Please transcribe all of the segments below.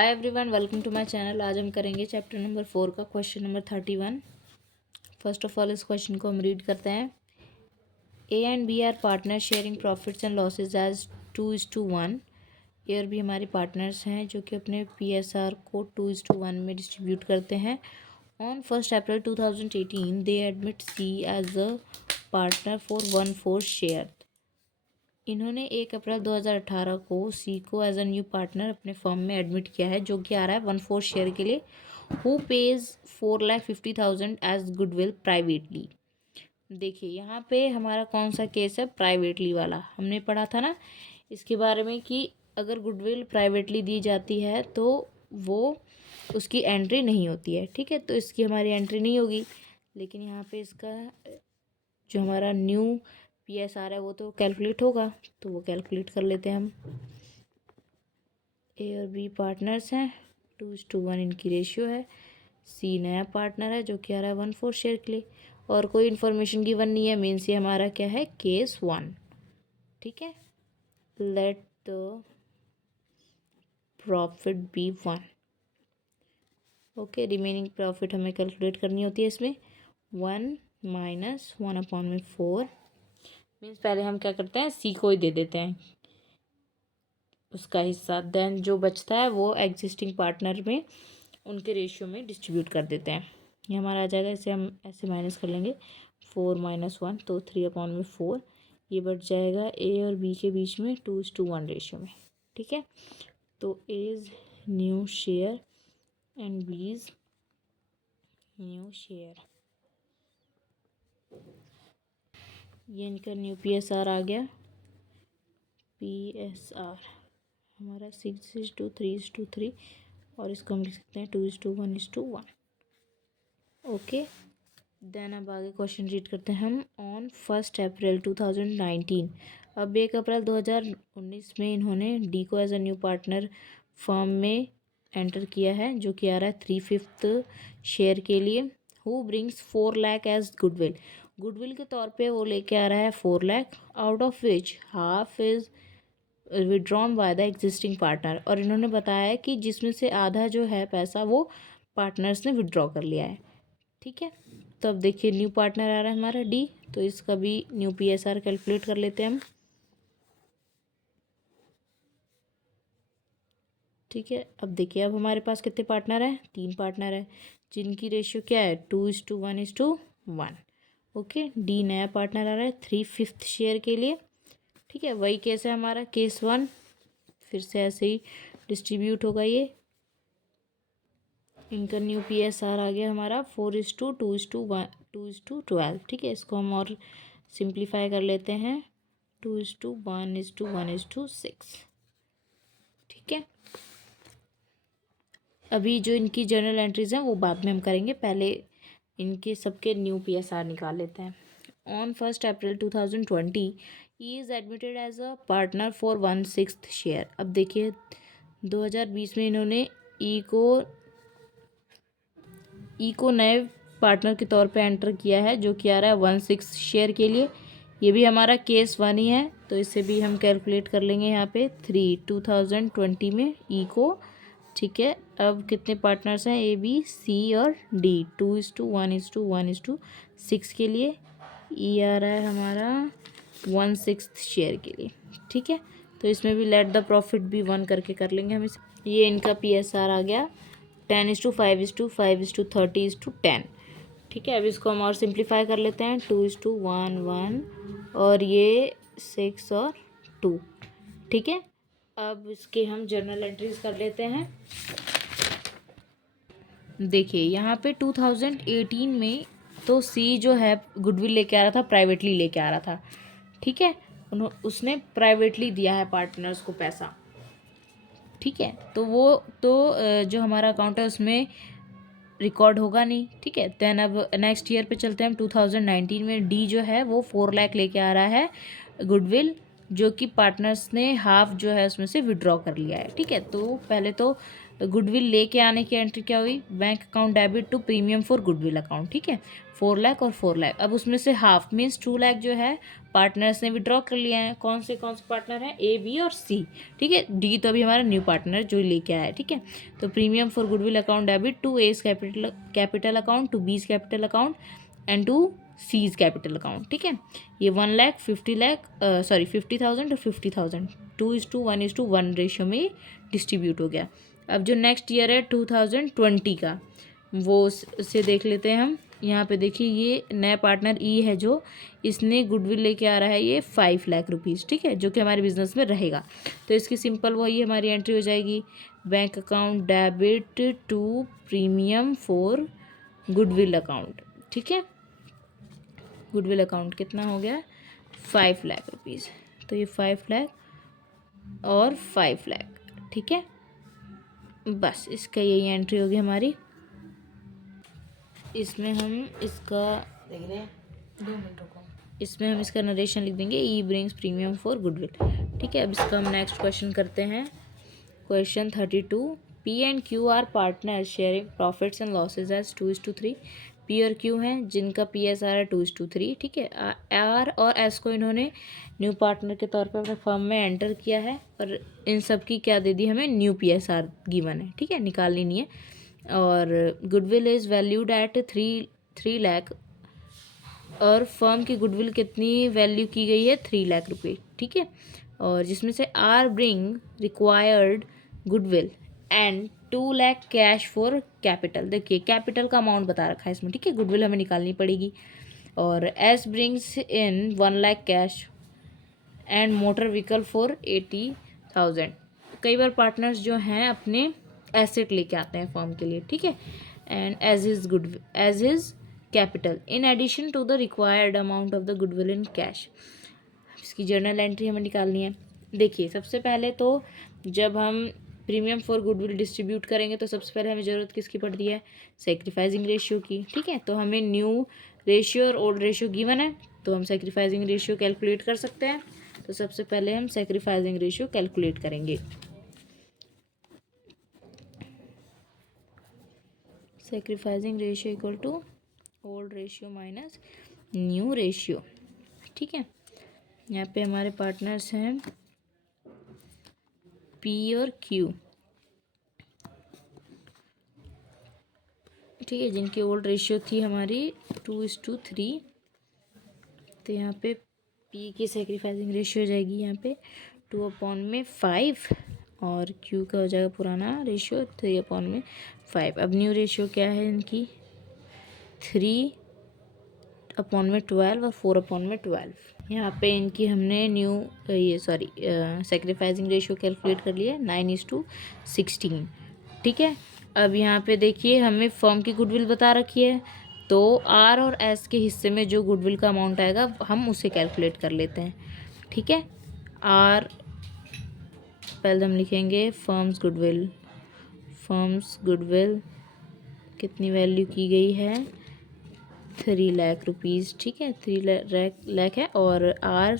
Hi everyone, welcome to my channel. आज हम करेंगे चैप्टर नंबर 4 का question number 31। First of all इस क्वेश्चन को हम रीड करते हैं। A and B are partner sharing profits and losses as 2:1। A और बी हमारे पार्टनर्स हैं जो कि अपने PSR को 2:1 में डिस्ट्रीब्यूट करते हैं। On 1 April 2018 they admit C as a partner for 1/4 share. इन्होंने 1 अप्रैल 2018 को सी को एज अ न्यू पार्टनर अपने फर्म में एडमिट किया है, जो कि आ रहा है 1/4 शेयर के लिए। Who pays 4,50,000 as goodwill privately. देखिए यहाँ पे हमारा कौन सा केस है, प्राइवेटली वाला। हमने पढ़ा था ना इसके बारे में कि अगर गुडविल प्राइवेटली दी जाती है तो वो उसकी एंट्री नहीं होती है। ठीक है, तो इसकी हमारी एंट्री नहीं होगी, लेकिन यहाँ पे इसका जो हमारा न्यू PSR है वो तो कैलकुलेट होगा, तो वो कैलकुलेट कर लेते हैं हम। ए और बी पार्टनर्स हैं, 2:1 इनकी रेशियो है। सी नया पार्टनर है जो कि आ रहा है 1/4 शेयर के लिए, और कोई इन्फॉर्मेशन गिवन नहीं है। मीन्स ये हमारा क्या है, केस 1। ठीक है, let the profit be 1। Okay, remaining profit हमें कैलकुलेट करनी होती है इसमें। 1 - 1/4 मीन्स पहले हम क्या करते हैं, सी को ही दे देते हैं उसका हिस्सा। देन जो बचता है वो एग्जिस्टिंग पार्टनर में उनके रेशियो में डिस्ट्रीब्यूट कर देते हैं। ये हमारा आ जाएगा, इसे हम ऐसे माइनस कर लेंगे। 4 - 1 तो 3/4। ये बच जाएगा ए और बी के बीच में 2:1 रेशियो में। ठीक है, तो एज न्यू शेयर एंड बीज न्यू शेयर। ये इनका न्यू PSR आ गया। PSR हमारा 6:3:3, और इसको हम लिख सकते हैं 2:1:1। ओके, देन अब आगे क्वेश्चन रीड करते हैं हम। ऑन 1 अप्रैल 2019, अब 1 अप्रैल 2019 में इन्होंने डी को as a new partner firm में एंटर किया है, जो कि आ रहा है 3/5 शेयर के लिए। Who brings 4 lakh as goodwill. Goodwill के तौर पे वो लेके आ रहा है 4 lakh, out of which half is withdrawn by the existing partner. और इन्होंने बताया है कि जिसमें से आधा जो है पैसा वो पार्टनर्स ने विड्रॉ कर लिया है। ठीक है, तो अब देखिए न्यू पार्टनर आ रहा है हमारा डी, तो इसका भी न्यू PSR कैलकुलेट कर लेते हैं हम। ठीक है, अब देखिए अब हमारे पास कितने पार्टनर हैं, 3 पार्टनर है जिनकी रेशियो क्या है, 2:1:1। ओके, डी नया पार्टनर आ रहा है 3/5 शेयर के लिए। ठीक है, वही केस है हमारा, केस 1। फिर से ऐसे ही डिस्ट्रीब्यूट होगा ये। इनका न्यू PSR आ गया हमारा 4:2:1:2:12। ठीक है, इसको हम और सिंप्लीफाई कर लेते हैं, 2:1:1:6। ठीक है, अभी जो इनकी जर्नल एंट्रीज हैं वो बाद में हम करेंगे, पहले इनके सबके न्यू PSR निकाल लेते हैं। On 1 April 2020 he is admitted as a partner for 1/6 share. अब देखिए 2020 में इन्होंने ई को नए पार्टनर के तौर पे एंटर किया है, जो कि आ रहा है 1/6 शेयर के लिए। ये भी हमारा केस 1 ही है, तो इसे भी हम कैलकुलेट कर लेंगे यहाँ पे 2020 में ई को। ठीक है, अब कितने पार्टनर्स हैं, A B C और D, 2:1:1:6 के लिए। ई आ रहा है हमारा 1/6 शेयर के लिए। ठीक है, तो इसमें भी लेट द प्रॉफिट बी 1 करके कर लेंगे हम इसे। ये इनका PSR आ गया 10:5:5:30:10। ठीक है, अब इसको हम और सिंप्लीफाई कर लेते हैं, 2:1:1 और ये 6 और 2। ठीक है, अब इसके हम जर्नल एंट्रीज कर लेते हैं। देखिए यहाँ पे 2018 में तो सी जो है गुडविल लेके आ रहा था, प्राइवेटली लेके आ रहा था। ठीक है, उसने प्राइवेटली दिया है पार्टनर्स को पैसा। ठीक है, तो वो तो जो हमारा अकाउंट है उसमें रिकॉर्ड होगा नहीं। ठीक है, देन अब नेक्स्ट ईयर पे चलते हैं हम। 2019 में डी जो है वो 4 लाख लेके आ रहा है गुडविल, जो कि पार्टनर्स ने हाफ जो है उसमें से विड्रॉ कर लिया है। ठीक है, तो पहले तो गुडविल लेके आने की एंट्री क्या हुई, bank account debit to premium for goodwill account. ठीक है, 4 लाख और 4 लाख। अब उसमें से हाफ मीन्स 2 लाख जो है पार्टनर्स ने विड्रॉ कर लिया है। कौन से पार्टनर हैं? ए, बी और सी। ठीक है, डी तो अभी हमारा न्यू पार्टनर जो लेके आया है। ठीक है, तो premium for goodwill account debit to A's capital account, to B's capital account and to C's capital account. ठीक है, ये 1 लाख 50,000 और 50,000 2:1:1 रेशियो में डिस्ट्रीब्यूट हो गया। अब जो नेक्स्ट ईयर है 2020 का, वो उससे देख लेते हैं हम। यहाँ पे देखिए ये नया पार्टनर ई है जो इसने गुडविल लेके आ रहा है ये 5 लाख रुपीज़। ठीक है, जो कि हमारे बिजनेस में रहेगा। तो इसकी सिंपल वही हमारी एंट्री हो जाएगी, bank account debit to premium for goodwill account. ठीक है, गुडविल अकाउंट कितना हो गया? 5 लाख रुपीज़। तो ये 5 लाख और 5 लाख। ठीक है, बस इसका यही एंट्री होगी हमारी। इसमें हम इसका देख रहे हैं, 2 मिनट रुको, इसमें हम इसका नरेशन लिख देंगे, E brings premium for goodwill. ठीक है, अब इसका हम नेक्स्ट क्वेश्चन करते हैं। Question 32, P and Q R partner sharing profits and losses as 2:3। P और क्यू हैं जिनका पी एस आर है 2:3। ठीक है, आर और एस को इन्होंने न्यू पार्टनर के तौर पर अपने फर्म में एंटर किया है और इन सब की क्या दे दी हमें? New P S R given है। ठीक है, निकालनी नहीं है। और goodwill is valued at 3 lakh, और फर्म की गुडविल कितनी वैल्यू की गई है? 3 लाख रुपये। ठीक है, और जिसमें से R brings required goodwill and 2 lakh cash for capital. देखिए कैपिटल का अमाउंट बता रखा है इसमें। ठीक है, गुडविल हमें निकालनी पड़ेगी। और S brings in 1 lakh cash and motor vehicle for 80,000। कई बार पार्टनर्स जो हैं अपने एसेट लेके आते हैं फर्म के लिए। ठीक है, and as his capital in addition to the required amount of the goodwill in cash. इसकी जर्नल एंट्री हमें निकालनी है। देखिए सबसे पहले तो जब हम प्रीमियम फॉर गुडविल डिस्ट्रीब्यूट करेंगे तो सबसे पहले हमें ज़रूरत किसकी पड़ती है? सेक्रीफाइसिंग रेशियो की। ठीक है, तो हमें न्यू रेशियो और ओल्ड रेशियो गिवन है, तो हम सेक्रीफाइसिंग रेशियो कैलकुलेट कर सकते हैं। तो सबसे पहले हम सेक्रीफाइसिंग रेशियो कैलकुलेट करेंगे। Sacrificing ratio equal to old ratio minus new ratio. ठीक है, यहाँ पे हमारे पार्टनर्स हैं पी और क्यू। ठीक है, जिनकी ओल्ड रेशियो थी हमारी 2:3। तो यहाँ पे पी की सेक्रीफाइसिंग रेशियो हो जाएगी यहाँ पे 2/5 और क्यू का हो जाएगा पुराना रेशियो 3/5। अब न्यू रेशियो क्या है इनकी? 3/12 और 4/12। यहाँ पे इनकी हमने सेक्रीफाइसिंग रेशियो कैलकुलेट कर लिया 9:16। ठीक है, अब यहाँ पे देखिए हमें फर्म की गुडविल बता रखी है, तो आर और एस के हिस्से में जो गुडविल का अमाउंट आएगा हम उसे कैलकुलेट कर लेते हैं। ठीक है, आर पहले हम लिखेंगे फर्म्स गुडविल कितनी वैल्यू की गई है? 3 लाख रुपीज़। ठीक है, 3 लाख है। और आर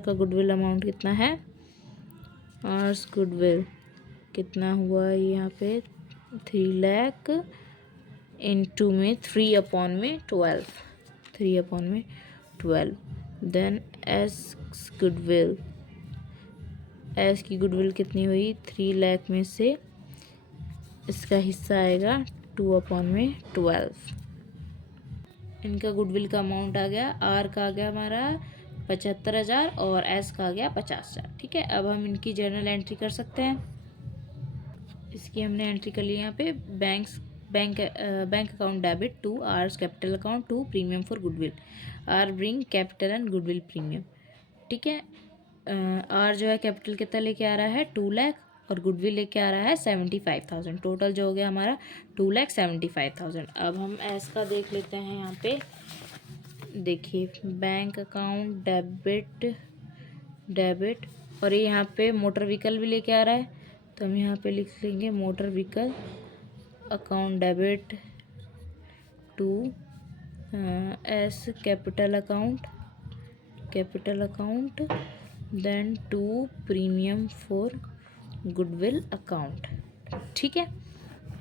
का गुडविल अमाउंट कितना है? आर्स गुडविल कितना हुआ यहाँ पे? 3 लाख इंटू में 3/12। देन एस की गुडविल कितनी हुई? 3 लाख में से इसका हिस्सा आएगा 2/12। इनका गुडविल का अमाउंट आ गया, आर का आ गया हमारा 75,000 और एस का आ गया 50,000। ठीक है, अब हम इनकी जर्नल एंट्री कर सकते हैं। इसकी हमने एंट्री कर ली यहाँ पे, bank account debit to R's capital account to premium for goodwill. R brings capital and goodwill premium. ठीक है, आर जो है कैपिटल कितना लेके आ रहा है? 2 लाख और गुडविल लेके आ रहा है 75,000। टोटल जो हो गया हमारा 2,75,000। अब हम एस का देख लेते हैं यहाँ पे। देखिए बैंक अकाउंट डेबिट और ये यहाँ पे मोटर व्हीकल भी लेके आ रहा है, तो हम यहाँ पे लिख लेंगे motor vehicle account debit to S capital account then to premium for goodwill account. ठीक है,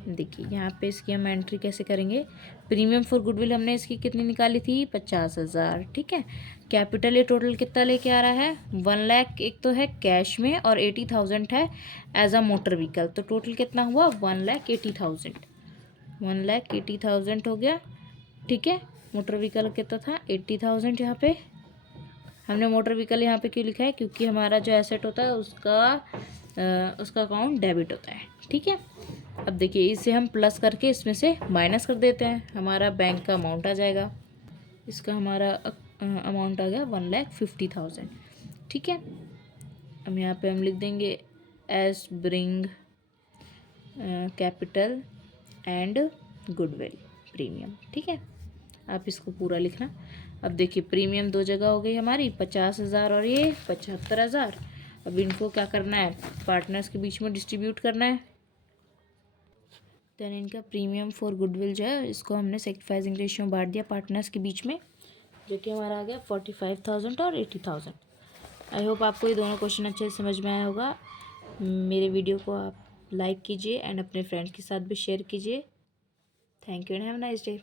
देखिए यहाँ पे इसकी हम एंट्री कैसे करेंगे। प्रीमियम फॉर गुडविल हमने इसकी कितनी निकाली थी, 50,000। ठीक है। कैपिटल ये टोटल कितना लेके आ रहा है, 1,00,000 एक तो है कैश में और 80,000 है एज अ मोटर व्हीकल। तो टोटल कितना हुआ, 1,80,000। 1,80,000 हो गया। ठीक है। मोटर व्हीकल कितना था, 80,000। यहाँ पे हमने मोटर व्हीकल यहाँ पे क्यों लिखा है, क्योंकि हमारा जो एसेट होता है उसका अकाउंट डेबिट होता है। ठीक है। अब देखिए इसे हम प्लस करके इसमें से माइनस कर देते हैं, हमारा बैंक का अमाउंट आ जाएगा। इसका हमारा अमाउंट आ गया 1,50,000। ठीक है। अब यहाँ पे हम लिख देंगे S bring capital and goodwill premium. ठीक है। आप इसको पूरा लिखना। अब देखिए प्रीमियम दो जगह हो गई हमारी, 50,000 और ये 75,000। अब इनको क्या करना है, पार्टनर्स के बीच में डिस्ट्रीब्यूट करना है। देन इनका प्रीमियम फॉर गुडविल जो है इसको हमने सेक्रीफाइसिंग रेशियो में बांट दिया पार्टनर्स के बीच में, जो कि हमारा आ गया 45,000 और 80,000। आई होप आपको ये दोनों क्वेश्चन अच्छे से समझ में आया होगा। मेरे वीडियो को आप लाइक कीजिए एंड अपने फ्रेंड्स के साथ भी शेयर कीजिए। Thank you and have a nice day.